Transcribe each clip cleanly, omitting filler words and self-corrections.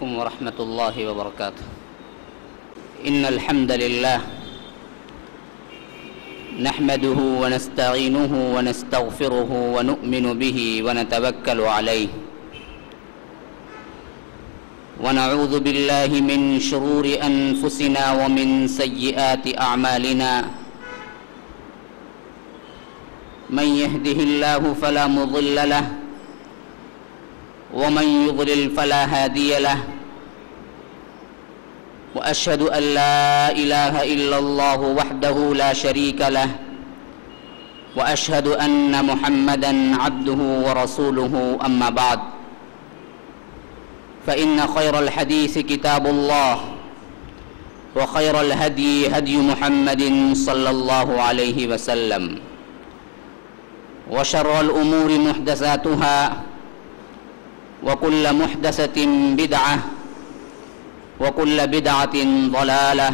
عليكم ورحمة الله وبركاته. إن الحمد لله نحمده ونستعينه ونستغفره ونؤمن به ونتوكل عليه ونعوذ بالله من شرور أنفسنا ومن سيئات أعمالنا. من يهده الله فلا مضل له ومن يضلل فلا هادي له. وأشهد أن لا إله إلا الله وحده لا شريك له وأشهد أن محمدًا عبده ورسوله. أما بعد، فإن خير الحديث كتاب الله وخير الهدي هدي محمد صلى الله عليه وسلم وشر الأمور محدثاتها وكل محدثة بدعة وكل بدعة ضلالة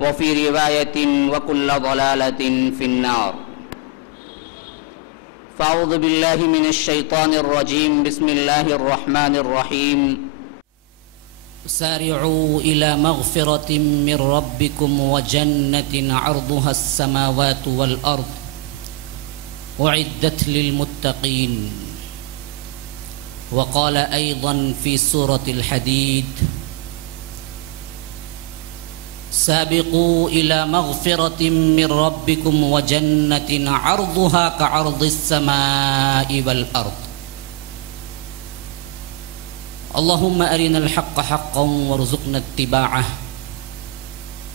وفي رواية وكل ضلالة في النار. فأعوذ بالله من الشيطان الرجيم. بسم الله الرحمن الرحيم. سارعوا إلى مغفرة من ربكم وجنة عرضها السماوات والأرض أعدت للمتقين. وقال أيضا في سورة الحديد: سابقوا إلى مغفرة من ربكم وجنة عرضها كعرض السماء والأرض. اللهم أرنا الحق حقا وارزقنا اتباعه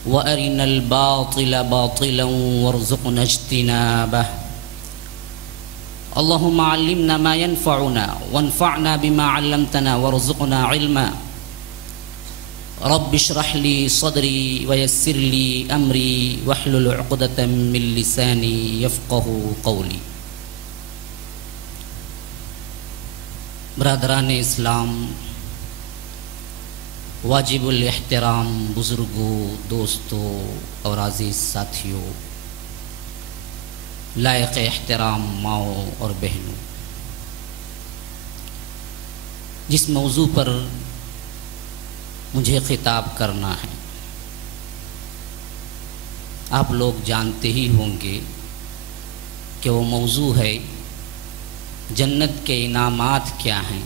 وأرنا الباطل باطلا وارزقنا اجتنابه. اللهم علمنا ما ينفعنا وانفعنا بما علمتنا وارزقنا علما. رب اشرح لي صدري ويسر لي أمري واحلل عقدة من لساني يفقه قولي. برادران اسلام، واجب الاحترام بزرگوں، دوستوں اور عزیز ساتھیوں، لائق احترام ماؤں اور بہنوں، جس موضوع پر مجھے خطاب کرنا ہے آپ لوگ جانتے ہی ہوں گے کہ وہ موضوع ہے جنت کے انعامات کیا ہیں،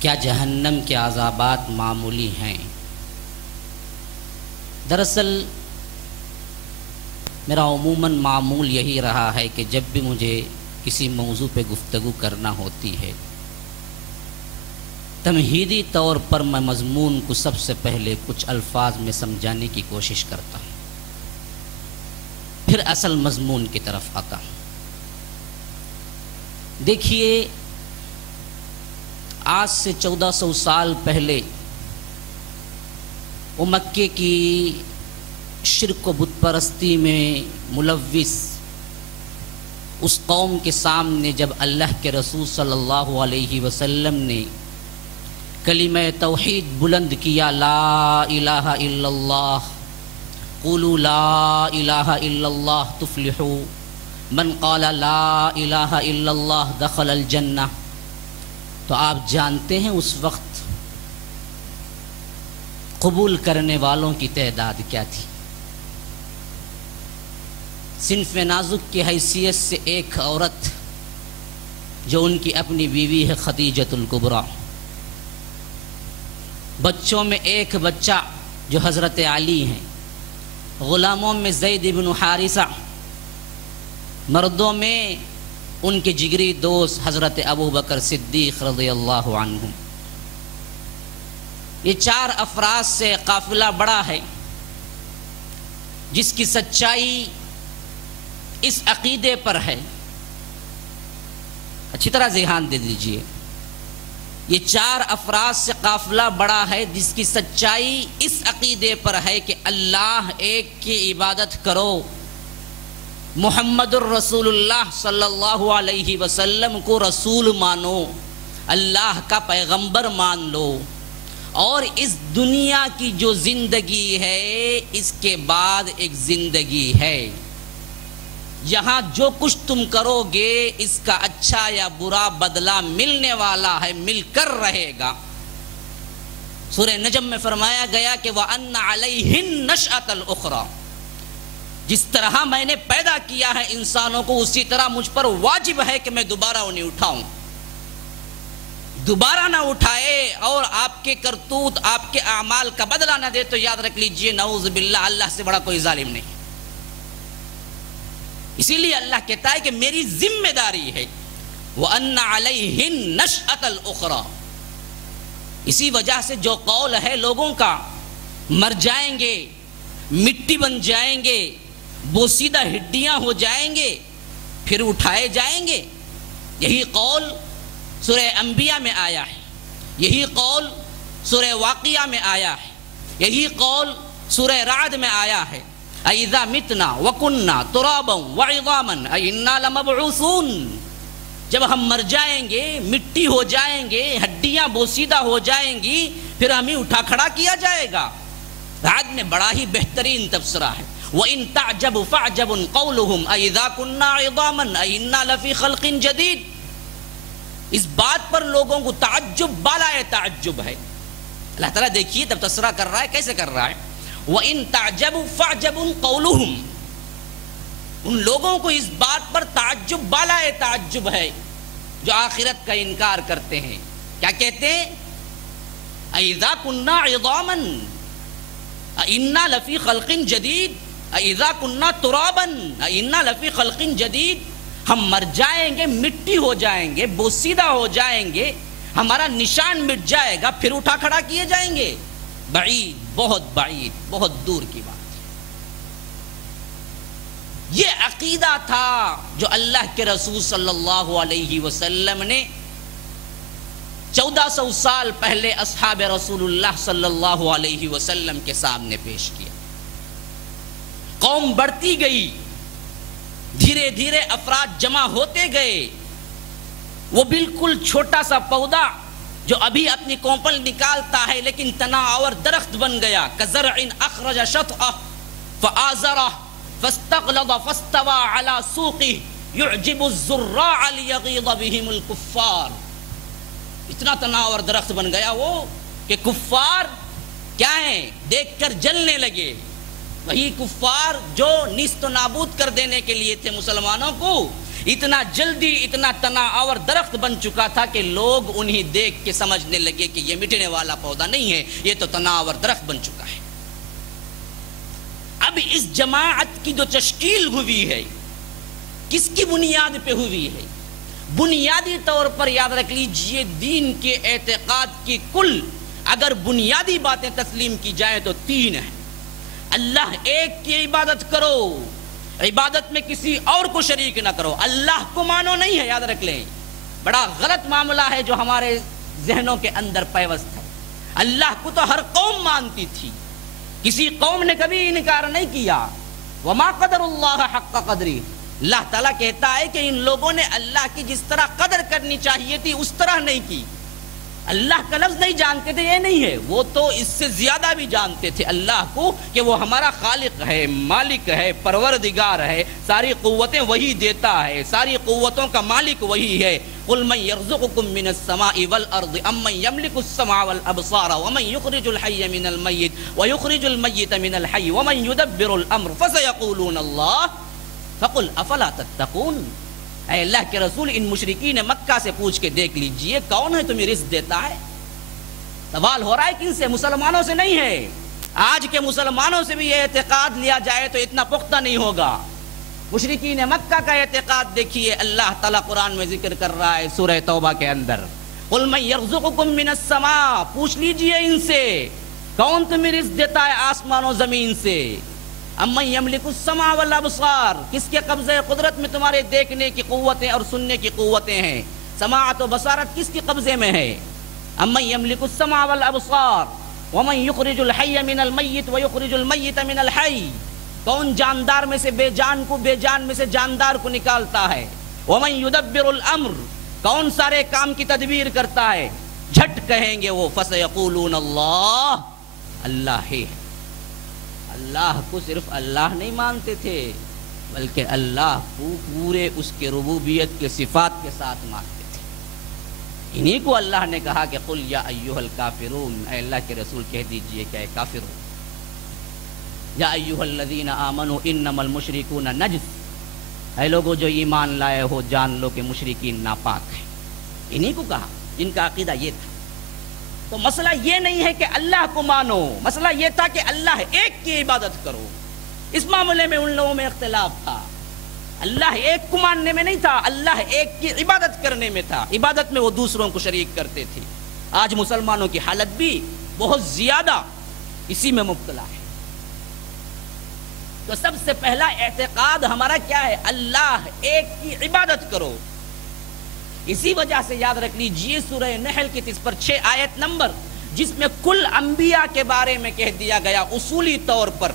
کیا جہنم کے عذابات معمولی ہیں۔ دراصل میرا عموماً معمول یہی رہا ہے کہ جب بھی مجھے کسی موضوع پہ گفتگو کرنا ہوتی ہے، تمہیدی طور پر میں مضمون کو سب سے پہلے کچھ الفاظ میں سمجھانے کی کوشش کرتا ہوں، پھر اصل مضمون کی طرف آتا ہوں۔ دیکھیے، آج سے 1400 سال پہلے وہ مکے کی شرک و بت پرستی میں ملوث اس قوم کے سامنے جب اللہ کے رسول صلی اللہ علیہ وسلم نے کلمہ توحید بلند کیا، لا الہ الا اللہ، قولوا لا الہ الا اللہ تفلحوا، من قال لا الہ الا اللہ دخل الجنہ، تو آپ جانتے ہیں اس وقت قبول کرنے والوں کی تعداد کیا تھی۔ صنف نازک کی حیثیت سے ایک عورت جو ان کی اپنی بیوی ہے خدیجۃ الکبریٰ، بچوں میں ایک بچہ جو حضرت علی ہیں، غلاموں میں زید بن حارثہ، مردوں میں ان کے جگری دوست حضرت ابو بکر صدیق رضی اللہ عنہ۔ یہ 4 افراد سے قافلہ بڑا ہے جس کی سچائی اس عقیدے پر ہے، اچھی طرح ذہان دے دیجئے، یہ 4 افراد سے قافلہ بڑا ہے جس کی سچائی اس عقیدے پر ہے کہ اللہ ایک کی عبادت کرو، محمد الرسول اللہ صلی اللہ علیہ وسلم کو رسول مانو، اللہ کا پیغمبر مان لو، اور اس دنیا کی جو زندگی ہے اس کے بعد ایک زندگی ہے، یہاں جو کچھ تم کرو گے اس کا اچھا یا برا بدلہ ملنے والا ہے، مل کر رہے گا۔ سورہ نجم میں فرمایا گیا کہ وَأَنَّ عَلَيْهِ النَّشْأَةَ الْأُخْرَى، جس طرح میں نے پیدا کیا ہے انسانوں کو اسی طرح مجھ پر واجب ہے کہ میں دوبارہ انہیں اٹھاؤں۔ دوبارہ نہ اٹھائے اور آپ کے کرتوت، آپ کے اعمال کا بدلہ نہ دے تو یاد رکھ لیجئے نعوذ باللہ اللہ سے بڑا کوئی ظالم نہیں۔ اسی لیے اللہ کہتا ہے کہ میری ذمہ داری ہے وَأَنَّ عَلَيْهِ النَّشْأَةَ الْأُخْرَى۔ اسی وجہ سے جو قول ہے لوگوں کا مر جائیں گے، مٹی بن جائیں گے، بوسیدہ ہڈیاں ہو جائیں گے، پھر اٹھائے جائیں گے، یہی قول سورہ انبیاء میں آیا ہے، یہی قول سورہ واقعہ میں آیا ہے، یہی قول سورہ رعد میں آیا ہے، اَإِذَا مِتْنَا وَكُنَّا تُرَابًا وَعِظَامًا اَإِنَّا لَمَبْعُوثُونَ۔ جب ہم مر جائیں گے، مٹی ہو جائیں گے، ہڈیاں بوسیدہ ہو جائیں گی، پھر ہمیں اٹھا کھڑا کیا جائے گا۔ رعد میں بڑا ہی بہترین تبصرہ ہے، وَإِن تَعْجَبُ فَعْجَبٌ قَوْلُهُمْ أَإِذَا كُنَّا عِظَامًا أَإِنَّا لَفِي خَلْقٍ جَدِيدٍ۔ اس بات پر لوگوں کو تعجب بالائے تعجب ہے۔ اللہ تعالیٰ دیکھیے تب تبصرہ کر رہا ہے، کیسے کر رہا ہے؟ وَإِن تَعْجَبُ فَعْجَبٌ قَوْلُهُمْ، ان لوگوں کو اس بات پر تعجب بالائے تعجب ہے جو آخرت کا انکار کرتے ہیں۔ کیا کہتے ہیں؟ اَإِذَا كُنَّا عِظَامًا اَإِنَّا لَفِي خَلْقٍ جَدِيدٍ اَإِذَا كُنَّا تُرَابًا اَإِنَّا لَفِي خَلْقٍ جَدِيدٍ۔ ہم مر جائیں گے، مٹی ہو جائیں گے، بوسیدہ ہو جائیں گے، ہمارا نشان مٹ جائے گا، پھر اٹھا کھڑا کیے جائیں گے۔ بعید، بہت بعید، بہت دور کی بات۔ یہ عقیدہ تھا جو اللہ کے رسول صلی اللہ علیہ وسلم نے 1400 سال پہلے اصحاب رسول اللہ صلی اللہ علیہ وسلم کے سامنے پیش کیا۔ قوم بڑھتی گئی، دھیرے دھیرے افراد جمع ہوتے گئے، وہ بالکل چھوٹا سا پودا جو ابھی اپنی کوپل نکالتا ہے لیکن تنا اور درخت بن گیا، کزرع اخرج شطأہ فآزرہ فاستغلظ فاستوى على سوقه يعجب الزراع ليغيظ بهم الكفار۔ اتنا تناور درخت بن گیا وہ کہ کفار کیا ہیں دیکھ کر جلنے لگے۔ وہی کفار جو نیست و نابود کر دینے کے لیے تھے مسلمانوں کو، اتنا جلدی اتنا تناور درخت بن چکا تھا کہ لوگ انہیں دیکھ کے سمجھنے لگے کہ یہ مٹنے والا پودا نہیں ہے، یہ تو تناور درخت بن چکا ہے۔ اب اس جماعت کی جو تشکیل ہوئی ہے کس کی بنیاد پہ ہوئی ہے؟ بنیادی طور پر یاد رکھ لیجئے دین کے اعتقاد کی کل اگر بنیادی باتیں تسلیم کی جائیں تو 3 ہیں۔ اللہ ایک کی عبادت کرو، عبادت میں کسی اور کو شریک نہ کرو، اللہ کو مانو نہیں ہے، یاد رکھ لیں بڑا غلط معاملہ ہے جو ہمارے ذہنوں کے اندر پیوست ہے۔ اللہ کو تو ہر قوم مانتی تھی، کسی قوم نے کبھی انکار نہیں کیا۔ وما قدر اللہ حق قدری، اللہ تعالیٰ کہتا ہے کہ ان لوگوں نے اللہ کی جس طرح قدر کرنی چاہیے تھی اس طرح نہیں کی۔ اللہ کا لفظ نہیں جانتے تھے یہ نہیں ہے، وہ تو اس سے زیادہ بھی جانتے تھے اللہ کو کہ وہ ہمارا خالق ہے، مالک ہے، پروردگار ہے، ساری قوتیں وہی دیتا ہے، ساری قوتوں کا مالک وہی ہے۔ قل من يرزقكم من السماء والارض امن يملك السمع والابصار ومن يخرج الحي من الميت ويخرج الميت من الحي ومن يدبر الامر فسيقولون الله فقل افلا تتقون۔ اے اللہ کے رسول ان مشرکین مکہ سے پوچھ کے دیکھ لیجئے کون ہے تمہیں رزق دیتا ہے؟ سوال ہو رہا ہے کن سے؟ مسلمانوں سے نہیں ہے۔ آج کے مسلمانوں سے بھی یہ اعتقاد لیا جائے تو اتنا پختہ نہیں ہوگا۔ مشرکین مکہ کا اعتقاد دیکھیے اللہ تعالیٰ قرآن میں ذکر کر رہا ہے سورہ توبہ کے اندر، قل من یرزقکم من السماء، پوچھ لیجئے ان سے کون تمہیں رزق دیتا ہے آسمان و زمین سے۔ امن یملک السمع والابصار، کس کے قبضے قدرت میں تمہارے دیکھنے کی قوتیں اور سننے کی قوتیں ہیں؟ سماعت و بصارت کس کے قبضے میں ہے؟ امن یملک السمع والابصار ومن یخرج الحی من المیت ویخرج المیت من الحی، کون جاندار میں سے بے جان کو، بے جان میں سے جاندار کو نکالتا ہے؟ ومن یدبر الامر، کون سارے کام کی تدبیر کرتا ہے؟ جھٹ کہیں گے وہ فسیقولون اللہ، اللہ ہی ہے۔ اللہ کو صرف اللہ نہیں مانتے تھے، بلکہ اللہ کو پورے اس کے ربوبیت کے صفات کے ساتھ مانتے تھے۔ انہی کو اللہ نے کہا کہ قل یا ایھا الکافرون، اے اللہ کے رسول کہہ دیجئے کہ اے کافرون، یا ایھا الذین آمنوا انما المشرکون نجس، اے لوگوں جو ایمان لائے ہو جان لو کہ مشرکین ناپاک ہیں۔ انہی کو کہا جن کا عقیدہ یہ تھا۔ تو مسئلہ یہ نہیں ہے کہ اللہ کو مانو، مسئلہ یہ تھا کہ اللہ ایک کی عبادت کرو۔ اس معاملے میں ان لوگوں میں اختلاف تھا، اللہ ایک کو ماننے میں نہیں تھا، اللہ ایک کی عبادت کرنے میں تھا۔ عبادت میں وہ دوسروں کو شریک کرتے تھے۔ آج مسلمانوں کی حالت بھی بہت زیادہ اسی میں مبتلا ہے۔ تو سب سے پہلا اعتقاد ہمارا کیا ہے؟ اللہ ایک کی عبادت کرو۔ اسی وجہ سے یاد رکھ لیجیے سورہ نحل کی 6 آیت نمبر، جس میں کل انبیاء کے بارے میں کہہ دیا گیا اصولی طور پر،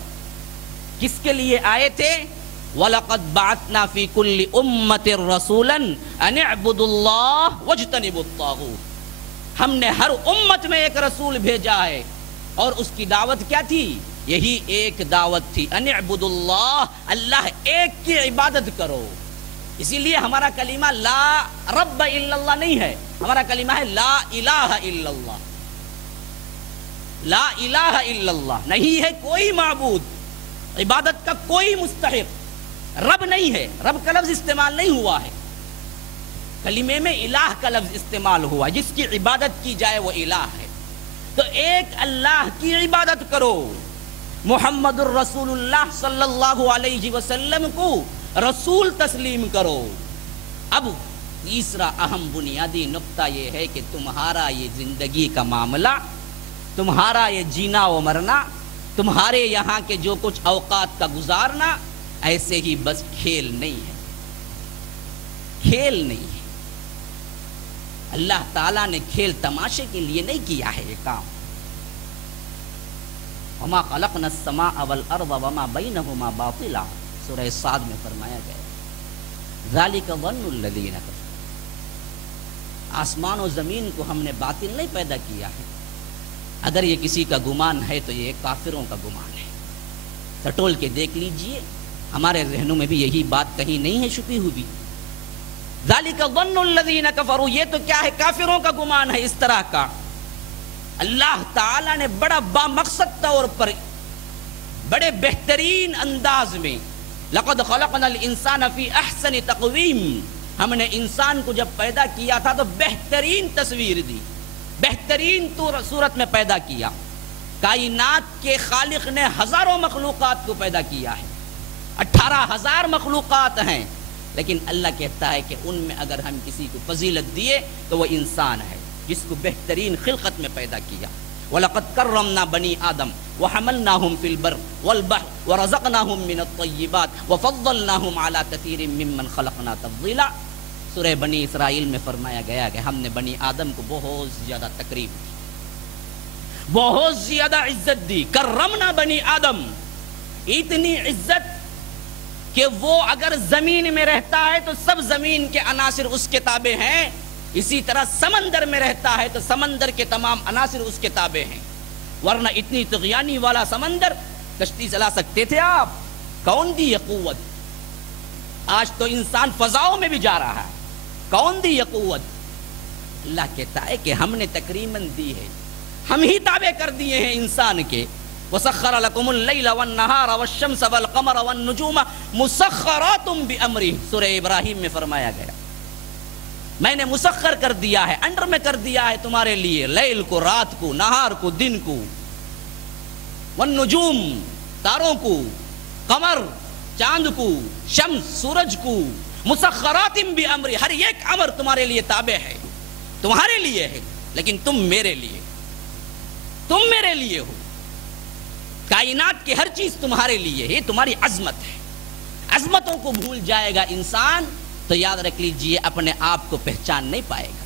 کس کے لیے آئے تھے؟ وَلَقَدْ بَعَثْنَا فِي كُلِّ أُمَّةٍ رَسُولًا أَنِ اعْبُدُوا اللَّهَ وَاجْتَنِبُوا الطَّاغُوتَ۔ ہم نے ہر امت میں ایک رسول بھیجا ہے، اور اس کی دعوت کیا تھی؟ یہی ایک دعوت تھی، أَنِ اعْبُدُوا اللَّهَ، اللہ ایک کی عبادت کرو۔ اسی لیے ہمارا کلمہ لا رب الا اللہ نہیں ہے، ہمارا کلمہ ہے لا الہ الا اللہ۔ لا الہ الا اللہ، نہیں ہے کوئی معبود، عبادت کا کوئی مستحق، رب نہیں ہے، رب کا لفظ استعمال نہیں ہوا ہے، کلمے میں الہ کا لفظ استعمال ہوا، جس کی عبادت کی جائے وہ الہ ہے۔ تو ایک اللہ کی عبادت کرو، محمد الرسول اللہ صلی اللہ علیہ وسلم کو رسول تسلیم کرو۔ اب تیسرا اہم بنیادی نقطہ یہ ہے کہ تمہارا یہ زندگی کا معاملہ، تمہارا یہ جینا و مرنا، تمہارے یہاں کے جو کچھ اوقات کا گزارنا ایسے ہی بس کھیل نہیں ہے، کھیل نہیں ہے۔ اللہ تعالیٰ نے کھیل تماشے کے لیے نہیں کیا ہے یہ کام۔ وما خلقنا السماء والارض وما بینہما باطلا، سورہ صاد میں فرمایا گیا ذالک ظن الذین کفروا، آسمان و زمین کو ہم نے باطل نہیں پیدا کیا ہے۔ اگر یہ کسی کا گمان ہے تو یہ کافروں کا گمان ہے۔ ٹٹول کے دیکھ لیجئے، ہمارے ذہنوں میں بھی یہی بات کہیں نہیں ہے چھپی ہوئی۔ ذالک ظن الذین کفروا، یہ تو کیا ہے؟ کافروں کا گمان ہے اس طرح کا۔ اللہ تعالیٰ نے بڑا بامقصد طور پر، بڑے بہترین انداز میں، لقد خلقنا الانسان فی احسن تقویم، ہم نے انسان کو جب پیدا کیا تھا تو بہترین تصویر دی، بہترین صورت میں پیدا کیا۔ کائنات کے خالق نے ہزاروں مخلوقات کو پیدا کیا ہے، 18,000 مخلوقات ہیں، لیکن اللہ کہتا ہے کہ ان میں اگر ہم کسی کو فضیلت دیے تو وہ انسان ہے، جس کو بہترین خلقت میں پیدا کیا۔ وَلَقَدْ كَرَّمْنَا بَنِي آدَمَ وَحَمَلْنَاهُمْ فِي الْبَرِّ وَالْبَحْرِ وَرَزَقْنَاهُمْ مِنَ الطَّيِّبَاتِ وَفَضَّلْنَاهُمْ عَلَى كَثِيرٍ مِّمَّنْ خَلَقْنَا تَفْضِيلًا۔ سورہ بنی اسرائیل میں فرمایا گیا کہ ہم نے بنی آدم کو بہت زیادہ تکریم دی، بہت زیادہ عزت دی۔ کرمنا بنی آدم، اتنی عزت کہ وہ اگر زمین میں رہتا ہے تو سب زمین کے عناصر اس کے تابع ہیں، اسی طرح سمندر میں رہتا ہے تو سمندر کے تمام عناصر اس کے تابع ہیں، ورنہ اتنی طغیانی والا سمندر کشتی چلا سکتے تھے آپ؟ کون دی یہ قوت؟ آج تو انسان فضاؤں میں بھی جا رہا ہے، کون دی یہ قوت؟ اللہ کہتا ہے کہ ہم نے تکریماً دی ہے، ہم ہی تابع کر دیے ہیں انسان کے۔ وَسَخَّرَ لَكُمُ اللَّيْلَ وَالنَّهَارَ وَالشَّمْسَ وَالْقَمَرَ وَالنُّجُومَ مُسَخَّرَاتٌ بِأَمْرِهِ، سورہ ابراہیم میں فرمایا گیا میں نے مسخر کر دیا ہے، انڈر میں کر دیا ہے تمہارے لیے، لیل کو رات کو، نہار کو دن کو، والنجوم تاروں کو، قمر چاند کو، شمس سورج کو، مسخرات بامر، ہر ایک امر تمہارے لیے تابع ہے، تمہارے لیے ہے، لیکن تم میرے لیے ہو۔ کائنات کی ہر چیز تمہارے لیے ہے، تمہاری عظمت ہے۔ عظمتوں کو بھول جائے گا انسان تو یاد رکھ لیجئے اپنے آپ کو پہچان نہیں پائے گا۔